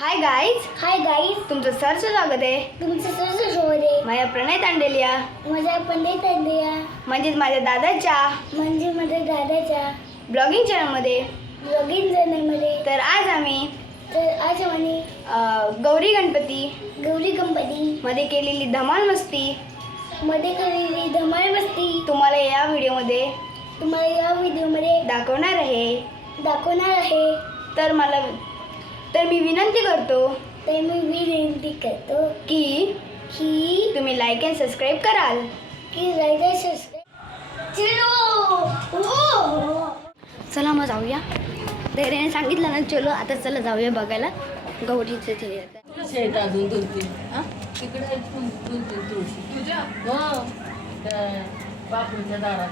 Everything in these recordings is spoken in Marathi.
हाय गाईज तुमचं सरचं स्वागत आहे. तुमचं सर्व शोधे माझ्या प्रणय तांडेलिया माझ्या पंडित अंदिया म्हणजेच माझ्या दादाच्या म्हणजे माझ्या दादाच्या ब्लॉगिंग चॅनलमध्ये. ब्लॉगिंग चॅनलमध्ये. तर आज आम्ही गौरी गणपती मध्ये केलेली धमाल मस्ती मध्ये केलेली धमाल मस्ती तुम्हाला या व्हिडिओमध्ये दाखवणार आहे. तर मी विनंती करतो की तुम्ही लाईक अँड सबस्क्राईब कराल. चला मग जाऊया. धैर्याने सांगितलं ना चलो आता चला जाऊया बघायला गौरीचे बापूच्या दारात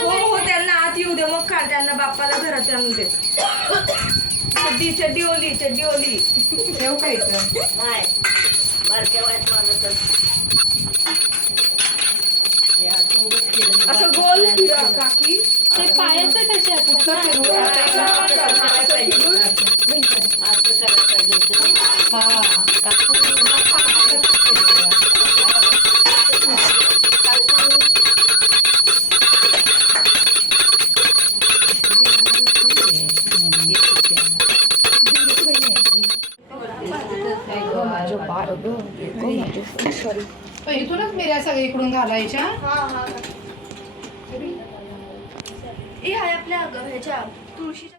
हो त्यांना आत येऊ दे मग काढ त्यांना बाप्पाला घरात आणू दे. चड्डी ओली ठेव काय असं गोल फिरा काकी ते पायाचं कसे इथूनच मिऱ्या सगळी इकडून घालायच्या. हे आहे आपल्या ह्याच्या तुळशीच्या.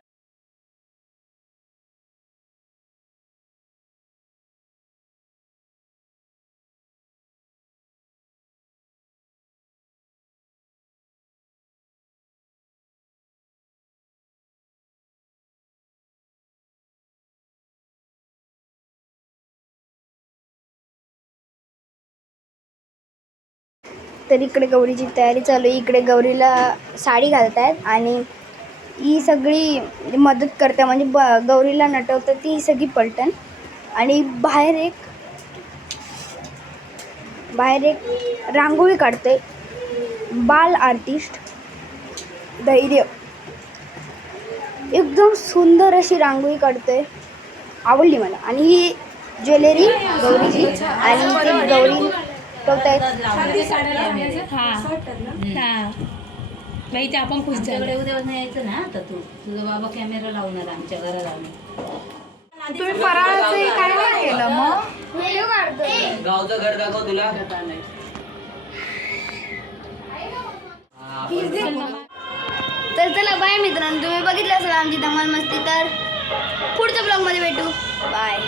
तर इकडे गौरीची तयारी चालू आहे. इकडे गौरीला साडी घालत आहेत आणि ही सगळी मदत करते म्हणजे गौरीला नटवतं ती सगळी पलटण. आणि बाहेर एक रांगोळी काढते बाल आर्टिस्ट धैर्य. एकदम सुंदर अशी रांगोळी काढते, आवडली मला. आणि ही ज्वेलरी गौरीची आणि ती गौरी आपण खुशकडे उद्या यायचं ना. आता तुझा बाबा कॅमेरा लावणार आमच्या घराला. तुम्ही फराळाचं काय नाही केलं मग? गावचं घर दाखव तुला. तर चला बाय मित्रांनो. तुम्ही बघितलं असेल आमची धमाल मस्ती. तर पुढच्या ब्लॉगमध्ये भेटू. बाय.